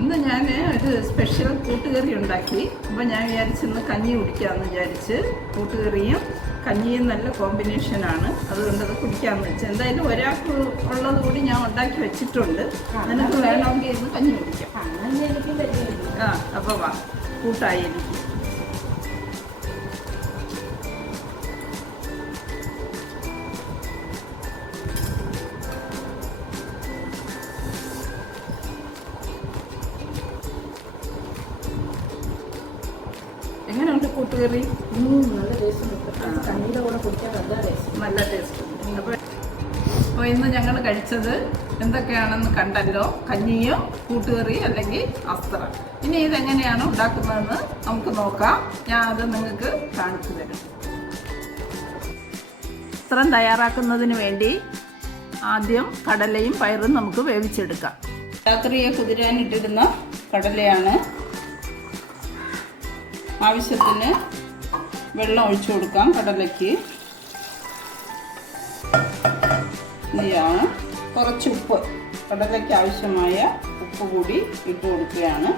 ഇന്ന് ഞാൻ ഒരു സ്പെഷ്യൽ കൂട്ടുകറി ഉണ്ടാക്കി. അപ്പോൾ ഞാൻ വിചാരിച്ച് ഇന്ന് കഞ്ഞി കുടിക്കാമെന്ന് വിചാരിച്ച് കൂട്ടുകറിയും കഞ്ഞിയും നല്ല കോമ്പിനേഷനാണ് അതുകൊണ്ട് അത് കുടിക്കാമെന്ന് വെച്ചാൽ എന്തായാലും ഒരാൾക്ക് ഉള്ളത് കൂടി ഞാൻ ഉണ്ടാക്കി വെച്ചിട്ടുണ്ട്. നിനക്ക് വേണമെങ്കിൽ ഇന്ന് കഞ്ഞി കുടിക്കാം. ആ അപ്പോൾ വാ. കൂട്ടായി ഉം, നല്ല ടേസ്റ്റ് കൂടെ കുടിക്കാൻ നല്ല ടേസ്റ്റ് നല്ല ടേസ്റ്റ് അപ്പോൾ അപ്പോൾ ഇന്ന് ഞങ്ങൾ കഴിച്ചത് എന്തൊക്കെയാണെന്ന് കണ്ടല്ലോ? കഞ്ഞിയോ കൂട്ടുകറി അല്ലെങ്കിൽ അസ്ത്ര ഇനി ഇതെങ്ങനെയാണ് ഉണ്ടാക്കുന്നതെന്ന് നമുക്ക് നോക്കാം. ഞാൻ അത് നിങ്ങൾക്ക് കാണിച്ചു തരും. അസ്ത്രം തയ്യാറാക്കുന്നതിന് വേണ്ടി ആദ്യം കടലയും പയറും നമുക്ക് വേവിച്ചെടുക്കാം. രാത്രിയെ കുതിരാനിട്ടിരുന്ന കടലയാണ് ആവശ്യത്തിന് വെള്ളം ഒഴിച്ചു കൊടുക്കാം കടലയ്ക്ക്. ഇനിയാണ് കുറച്ച് ഉപ്പ്. കടലയ്ക്ക് ആവശ്യമായ ഉപ്പ് കൂടി ഇട്ട് കൊടുക്കുകയാണ്.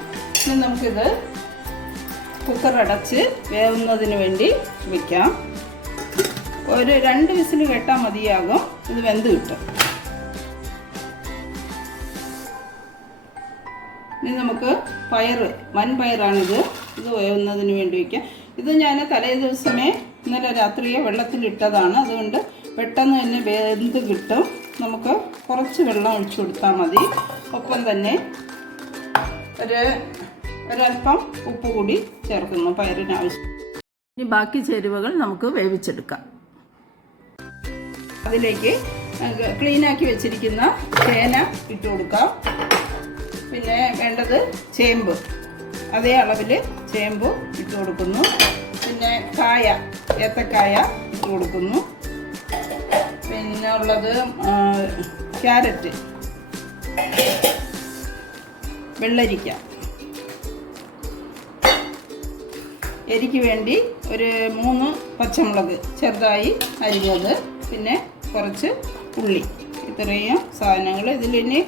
ഇനി നമുക്കിത് കുക്കർ അടച്ച് വേവുന്നതിന് വേണ്ടി വയ്ക്കാം ഒരു രണ്ട് വിസിൽ കേട്ടാൽ മതിയാകും. ഇത് വെന്ത് കിട്ടും. ഇനി നമുക്ക് പയറ് വൻപയറാണിത്. ഇത് വേവുന്നതിന് വേണ്ടി വയ്ക്കാം. ഇത് ഞാൻ തലേ ദിവസമേ ഇന്നലെ രാത്രിയെ വെള്ളത്തിലിട്ടതാണ് അതുകൊണ്ട് പെട്ടെന്ന് തന്നെ വെന്ത് കിട്ടും. നമുക്ക് കുറച്ച് വെള്ളം ഒഴിച്ചു കൊടുത്താൽ മതി. ഒപ്പം തന്നെ ഒരു ഒരല്പം ഉപ്പ് കൂടി ചേർക്കുന്നു പയറിന് ആവശ്യം. ഇനി ബാക്കി ചേരുവകൾ നമുക്ക് വേവിച്ചെടുക്കാം. അതിലേക്ക് ക്ലീനാക്കി വെച്ചിരിക്കുന്ന ചേന ഇട്ട് കൊടുക്കാം. പിന്നെ വേണ്ടത് ചേമ്പ്. അതേ അളവിൽ ചേമ്പ് ഇട്ട് കൊടുക്കുന്നു. പിന്നെ കായ ഏത്തക്കായ ഇട്ട് കൊടുക്കുന്നു. പിന്നെ ഉള്ളത് ക്യാരറ്റ്. വെള്ളരിക്ക. എരിക്ക് വേണ്ടി ഒരു മൂന്ന് പച്ചമുളക് ചെറുതായി അരിഞ്ഞത്. പിന്നെ കുറച്ച് ഉള്ളി. ഇത്രയും സാധനങ്ങൾ ഇതിലിനി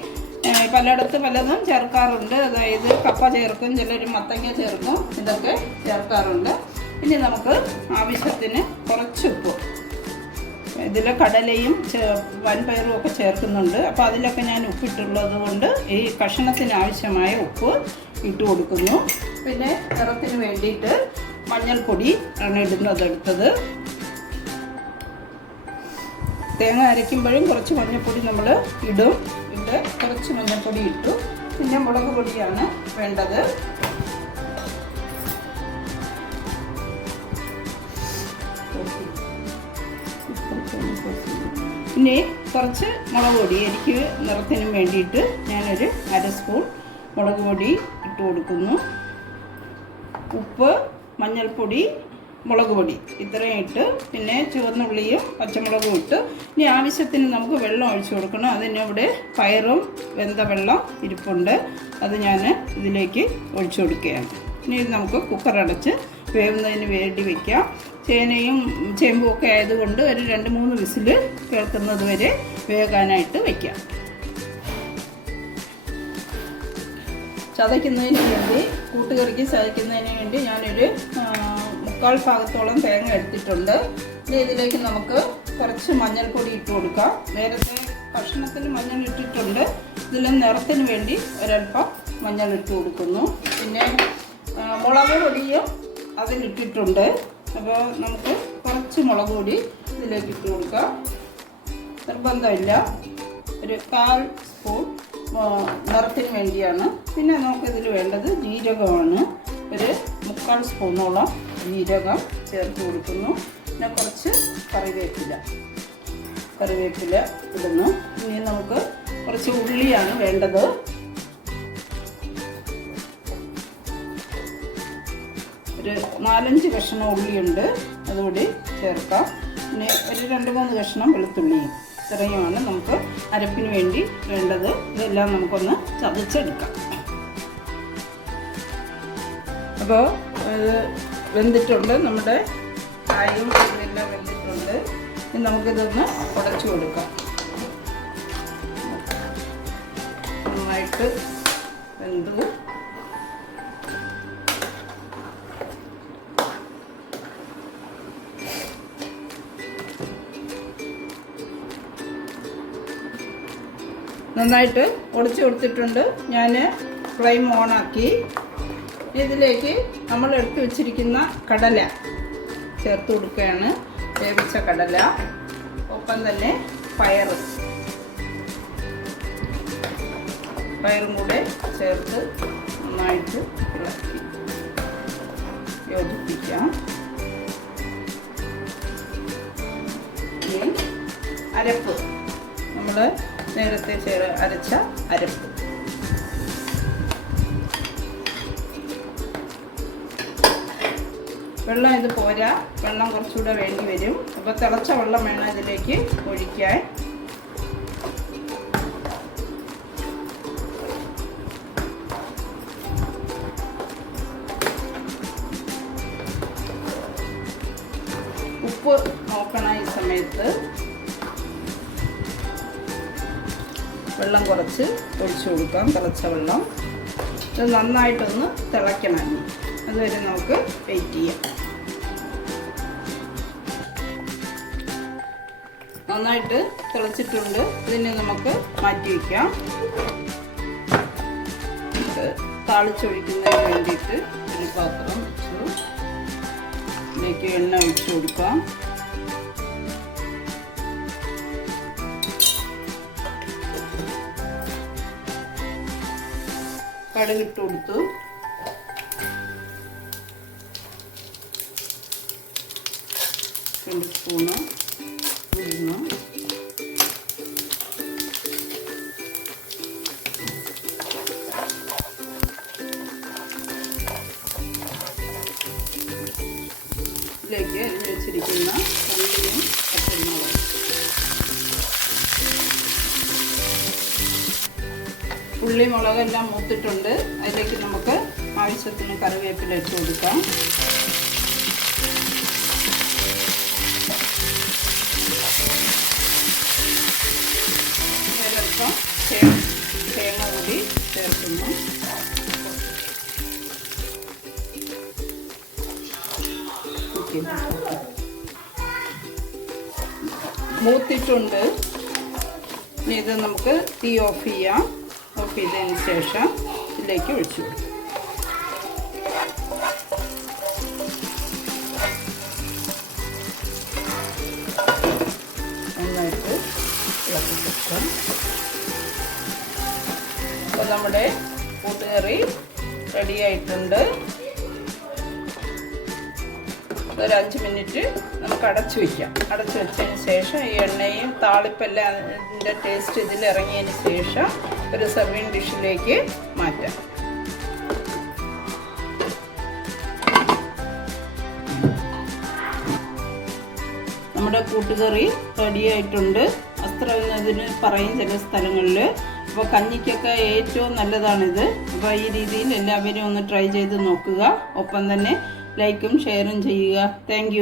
പലയിടത്ത് പലതും ചേർക്കാറുണ്ട്. അതായത് കപ്പ ചേർക്കും ചിലർ മത്തങ്ങ ചേർക്കും ഇതൊക്കെ ചേർക്കാറുണ്ട്. ഇനി നമുക്ക് ആവശ്യത്തിന് കുറച്ച് ഉപ്പ്. ഇതിൽ കടലയും വൻപയറും ഒക്കെ ചേർക്കുന്നുണ്ട്. അപ്പോൾ അതിലൊക്കെ ഞാൻ ഉപ്പിട്ടുള്ളത് കൊണ്ട് ഈ കഷണത്തിന് ആവശ്യമായ ഉപ്പ് ഇട്ട് കൊടുക്കുന്നു. പിന്നെ നിറത്തിന് വേണ്ടിയിട്ട് മഞ്ഞൾപ്പൊടി ആണ് ഇടുന്നത് എടുത്തത്. തേങ്ങ അരയ്ക്കുമ്പോഴും കുറച്ച് മഞ്ഞൾപ്പൊടി നമ്മൾ ഇടും. ഇട്ട് കുറച്ച് മഞ്ഞൾപ്പൊടി ഇട്ടു. പിന്നെ മുളക് പൊടിയാണ് വേണ്ടത്. ഇനി കുറച്ച് മുളക് പൊടി എനിക്ക് നിറത്തിനും വേണ്ടിയിട്ട് ഞാനൊരു അര സ്പൂൺ മുളക് പൊടി ഇട്ട് കൊടുക്കുന്നു. ഉപ്പ് മഞ്ഞൾപ്പൊടി മുളക് പൊടി. ഇത്രയും ഇട്ട് പിന്നെ ചുവന്നുള്ളിയും പച്ചമുളകും ഇട്ട് ഇനി ആവശ്യത്തിന് നമുക്ക് വെള്ളം ഒഴിച്ചു കൊടുക്കണം. അതിനിവിടെ പയറും വെന്ത വെള്ളം ഇരിപ്പുണ്ട്. അത് ഞാൻ ഇതിലേക്ക് ഒഴിച്ചു കൊടുക്കുകയാണ്. ഇനി ഇത് നമുക്ക് കുക്കർ അടച്ച് വേവുന്നതിന് വേണ്ടി വയ്ക്കാം ചേനയും ചേമ്പും ഒക്കെ ആയതുകൊണ്ട് ഒരു രണ്ട് മൂന്ന് വിസിൽ കേൾക്കുന്നത് വരെ വേകാനായിട്ട് വയ്ക്കാം ചതയ്ക്കുന്നതിന് വേണ്ടി കൂട്ടുകറിക്ക് ചതയ്ക്കുന്നതിന് വേണ്ടി ഞാനൊരു മുക്കാൽ ഭാഗത്തോളം തേങ്ങ എടുത്തിട്ടുണ്ട്. ഇനി ഇതിലേക്ക് നമുക്ക് കുറച്ച് മഞ്ഞൾപ്പൊടി ഇട്ട് കൊടുക്കാം. നേരത്തെ ഭക്ഷണത്തിൽ മഞ്ഞൾ ഇട്ടിട്ടുണ്ട്. ഇതിൽ നിറത്തിന് വേണ്ടി ഒരല്പം മഞ്ഞൾ ഇട്ട് കൊടുക്കുന്നു. പിന്നെ മുളക് പൊടിയും അതിലിട്ടിട്ടുണ്ട് അപ്പോൾ നമുക്ക് കുറച്ച് മുളക് പൊടി ഇതിലേക്ക് ഇട്ട് കൊടുക്കാം. നിർബന്ധമില്ല. ഒരു കാൽ സ്പൂൺ നിറത്തിന് വേണ്ടിയാണ്. പിന്നെ നമുക്കിതിൽ വേണ്ടത് ജീരകമാണ്. ഒരു മുക്കാൽ സ്പൂണോളം ജീരകം ചേർത്ത് കൊടുക്കുന്നു. പിന്നെ കുറച്ച് കറിവേപ്പില. കറിവേപ്പില ഇടുന്നു. ഇനി നമുക്ക് കുറച്ച് ഉള്ളിയാണ് വേണ്ടത്. ഒരു നാലഞ്ച് കഷ്ണം ഉള്ളിയുണ്ട്. അതുകൂടി ചേർക്കാം. പിന്നെ ഒരു രണ്ട് മൂന്ന് കഷ്ണം വെളുത്തുള്ളിയും. ഇത്രയുമാണ് നമുക്ക് അരപ്പിന് വേണ്ടി വേണ്ടത്. ഇതെല്ലാം നമുക്കൊന്ന് ചതച്ചെടുക്കാം. അപ്പോൾ വെന്തിട്ടുണ്ട്. നമ്മുടെ കായും എല്ലാം വെന്തിട്ടുണ്ട്. ഇനി നമുക്കിതൊന്ന് ഉടച്ചു കൊടുക്കാം. നന്നായിട്ട് വെന്തു. നന്നായിട്ട് ഒടിച്ചു കൊടുത്തിട്ടുണ്ട്. ഞാൻ ഫ്ലെയിം ഓണാക്കി. ഇതിലേക്ക് നമ്മൾ എടുത്തു വെച്ചിരിക്കുന്ന കടല ചേർത്ത് കൊടുക്കുകയാണ്. വേവിച്ച കടല ഒപ്പം തന്നെ പയർ പയറും കൂടെ ചേർത്ത് നന്നായിട്ട് ഇളക്കി യോജിപ്പിക്കാം. അരപ്പ്. നമ്മൾ നേരത്തെ ചേർ അരച്ച അരപ്പ്. വെള്ളം ഇത് പോരാ. വെള്ളം കുറച്ചുകൂടെ വേണ്ടി വരും. അപ്പോൾ തിളച്ച വെള്ളം വേണം ഇതിലേക്ക് ഒഴിക്കാൻ. ഉപ്പ് നോക്കണം ഈ സമയത്ത്. വെള്ളം കുറച്ച് ഒഴിച്ചു കൊടുക്കാം തിളച്ച വെള്ളം. ഇത് നന്നായിട്ടൊന്ന് തിളയ്ക്കണം. അതുവരെ നമുക്ക് വെയിറ്റ് ചെയ്യാം. നന്നായിട്ട് തിളച്ചിട്ടുണ്ട്. ഇതിനെ നമുക്ക് മാറ്റി വയ്ക്കാം താളിച്ചൊഴിക്കുന്നതിന് വേണ്ടിയിട്ട് ഒരു പാത്രം വെച്ചു. ഇതിലേക്ക് എണ്ണ ഒഴിച്ചു കൊടുക്കാം. കടുകിട്ട് കൊടുത്തു. രണ്ട് സ്പൂണ്. അരിഞ്ഞ് വെച്ചിരിക്കുന്ന ഉള്ളിയും ഉള്ളി മുളകെല്ലാം മൂത്തിട്ടുണ്ട്. അതിലേക്ക് നമുക്ക് ആവശ്യത്തിന് കറിവേപ്പില ഇട്ട് കൊടുക്കാം. ചേർക്കാം തേങ്ങ കൂടി ചേർക്കുന്നു. ഓക്കെ. മൂത്തിട്ടുണ്ട്. ഇനി ഇത് നമുക്ക് തീ ഓഫ് ചെയ്യാം. ഓഫ് ചെയ്തതിന് ശേഷം ഇതിലേക്ക് ഒഴിച്ചു നമ്മുടെ കൂട്ടുകറി റെഡി ആയിട്ടുണ്ട്. ഒരു അഞ്ച് മിനിറ്റ് നമുക്ക് അടച്ചു വയ്ക്കാം അടച്ചു വെച്ചതിന് ശേഷം ഈ എണ്ണയും താളിപ്പെല്ലാം ടേസ്റ്റ് ഇതിൽ ഇറങ്ങിയതിന് ശേഷം ഒരു സെർവിങ് ഡിഷിലേക്ക് മാറ്റാം. നമ്മുടെ കൂട്ടുകറി റെഡി ആയിട്ടുണ്ട്. അത്ര എന്നതിന് പറയും ചില സ്ഥലങ്ങളിൽ. അപ്പോൾ കഞ്ഞിക്കൊക്കെ ഏറ്റവും നല്ലതാണിത്. അപ്പോൾ ഈ രീതിയിൽ എല്ലാവരും ഒന്ന് ട്രൈ ചെയ്ത് നോക്കുക. ഒപ്പം തന്നെ ലൈക്കും ഷെയറും ചെയ്യുക. താങ്ക്